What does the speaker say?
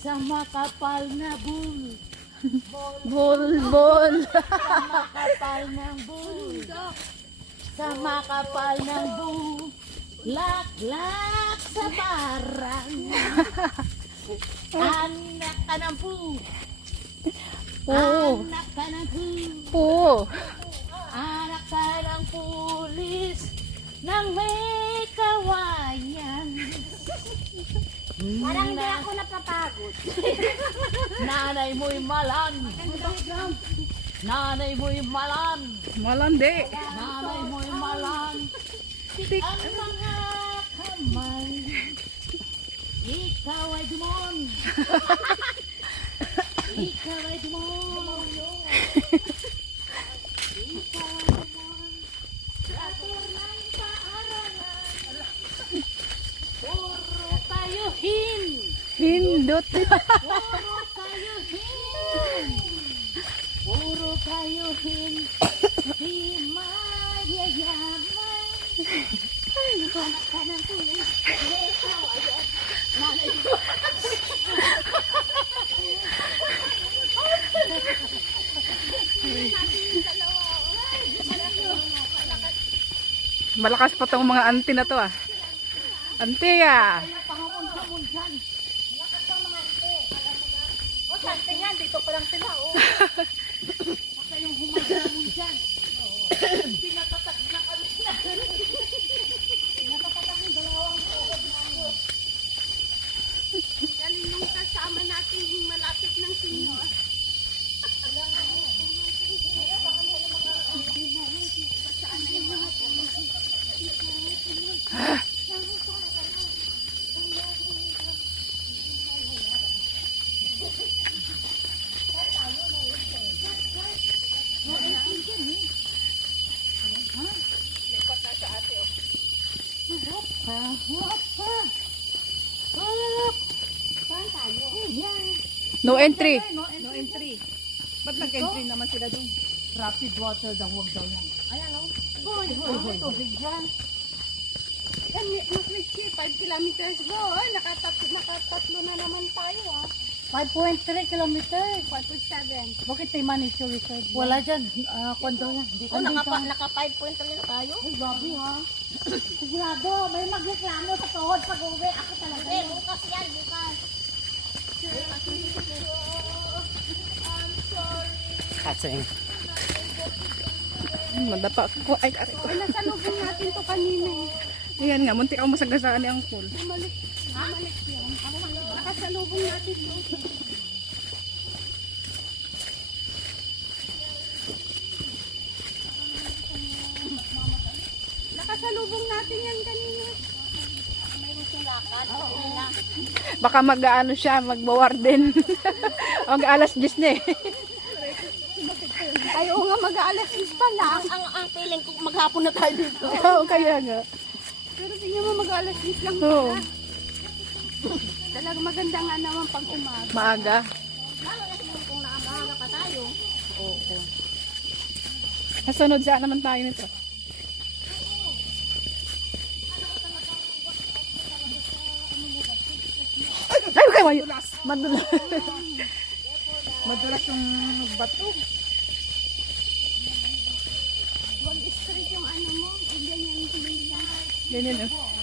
Sa makapal na bull. Bol. Sa makapal ng bull. Sa makapal ng bull. Lak-lak sa parang. Anak ka ng pu. Anak ka ng pu. Anak ka ng pulis. Nang may kawayan. Parang hindi ako napapagod. Nanay mo'y malan. Nanay mo'y malan. Malandi. Nanay mo'y malan. Ang mga kamay. Ikaw ay dumon. Ikaw ay dumon. Ikaw ay dumon. Sa tunay paaralan. Puro kayo Hindot. Puro kayo Puro kayo di mayayaman. Anak ka ng pulis. Ikaw ayan. Nanay mo. Malakas pa tong mga auntie na to ah. Auntie ah. Pangamon-hamon dyan. Malakas ang mga ito. Alam mo na. O, sante yan. Dito pa lang sila. O. Huwag kayong humagramon dyan. Pinatatak na kami na. Pinatatak yung dalawang tuhod mo. Galing nung kasama natin malapit ng sino. No entry. No entry. Ba't nag-entry naman sila doon? Rapid water daw. Huwag daw yan. Ayan o. Hoy. Tubig dyan. Mas may 5 kilometers go. Nakatatlo na naman tayo 5.3 kilometers. 5.7. Bakit tayo manager reserve? Wala dyan. Kwento yan. Naka 5.3 na tayo. Ay, gabi ha. Sigurado, may magreklamo sa tuhod pag uwi. Ako talaga. Bukas yan, bukas. Kasing. Madapa ko. Ay, aray ko. Ay, nasalubong natin to kanina Ayan nga, muntik ako masagasaan ni Angkol. Bumalik yan. Nakasalubong natin to. Nakasalubong natin yan kanina. Mayroon siyang lakad. Oo. Baka mag-ano siya, magbawarden. Mag-alas 10 na eh. Ay, oo nga, mag-aalas 6 pa lang. Ang feeling ko maghapon na tayo dito. Oo, kaya nga. Pero tingnan mo, mag-aalas 6 lang Oo. pala. Talagang maganda nga naman pag umaga. Maaga. Lalo na kung naamaga pa tayo. Oo. Nasunod siya naman tayo nito. Ay, okay, madulas. Madulas. Madulas yung bato. Huwag straight yung ano mo. Ganyan yung tingin. Ganyan oh.